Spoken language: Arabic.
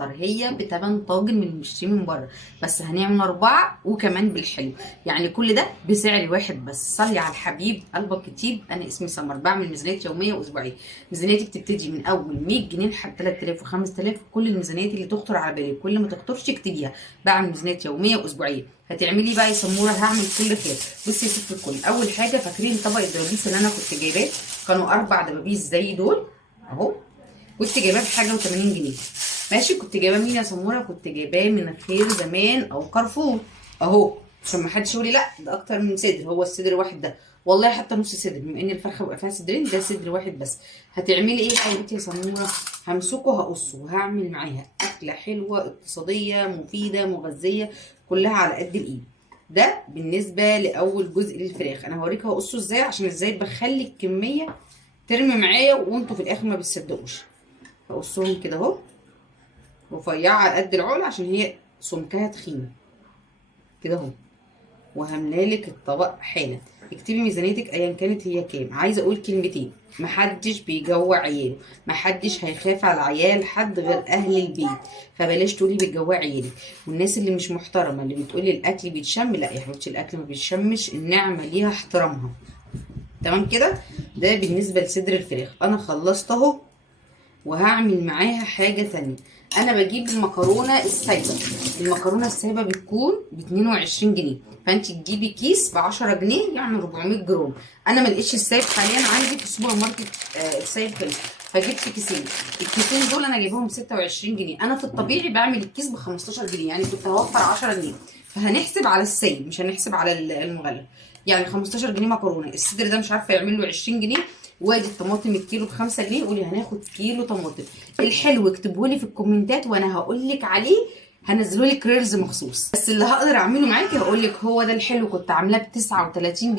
هي بتمن طاجن من المشتري من بره، بس هنعمل 4 وكمان بالحلو. يعني كل ده بسعر واحد بس. صلي على الحبيب قلبك كتيب. انا اسمي سمر، بعمل ميزانيات يوميه واسبوعيه. ميزانيتي بتبتدي من اول 100 جنيه لحد 3000 و5000. كل الميزانيات اللي تخطر على بالك، كل ما تخطرش اكتبيها. بعمل ميزانيات يوميه واسبوعيه. هتعملي بقى يا سموره، هعمل كل خير. بصي يا ست الكل، اول حاجه فاكرين طبق الدبابيس اللي انا كنت جايباه؟ كانوا 4 دبابيس زي دول اهو. كنت جايباه بحاجه و80 جنيه. ماشي. كنت جايباه منين يا سموره؟ كنت جايباه من خير زمان او كارفور اهو. عشان ما حدش يقول لي لا ده اكتر من صدر، هو الصدر واحد ده. والله حتى نص صدر، بما ان الفرخه بيبقى فيها صدرين، ده صدر واحد بس. هتعملي ايه يا حبيبتي يا سموره؟ همسكه هقصه وهعمل معاها اكله حلوه اقتصاديه مفيده مغذيه، كلها على قد الايد. ده بالنسبه لاول جزء للفراخ. انا هوريك هقصه ازاي، عشان ازاي بخلي الكميه ترمي معايا وانتوا في الاخر ما بتصدقوش. هقصهم كده اهو، رفيعه على قد العقله عشان هي سمكها تخين كده اهو. وهملالك الطبق حالا. اكتبي ميزانيتك ايا كانت هي كام. عايزه اقول كلمتين: محدش بيجوع عياله، محدش هيخاف على عيال حد غير اهل البيت. فبلاش تقولي بتجوع عيالك. والناس اللي مش محترمه اللي بتقولي الاكل بيتشم، لا يا حبيبتي، الاكل ما بيتشمش، النعمه ليها احترامها. تمام كده. ده بالنسبه لصدر الفراخ. انا خلصت اهو. وهعمل معاها حاجة تانية. انا بجيب المكرونة السايبة. المكرونة السايبة بتكون ب22 جنيه، فانت تجيبي كيس ب10 جنيه يعني 400 جرام. انا ملقتش السايب حاليا عندي في السوبر ماركت. السايب خلص، فجبت كيسين. الكيسين دول انا جايبهم ب26 جنيه. انا في الطبيعي بعمل الكيس ب15 جنيه، يعني كنت هوفر 10 جنيه. فهنحسب على السايب مش هنحسب على المغلف. يعني 15 جنيه مكرونة. الصدر ده مش عارفة يعمل له 20 جنيه. وادي الطماطم الكيلو ب5 جنيه. قولي هناخد كيلو طماطم. الحلو اكتبهولي في الكومنتات وانا هقولك عليه. هنزلهولك ريلز مخصوص. بس اللي هقدر اعمله معاكي هقولك هو ده الحلو كنت عاملاه ب39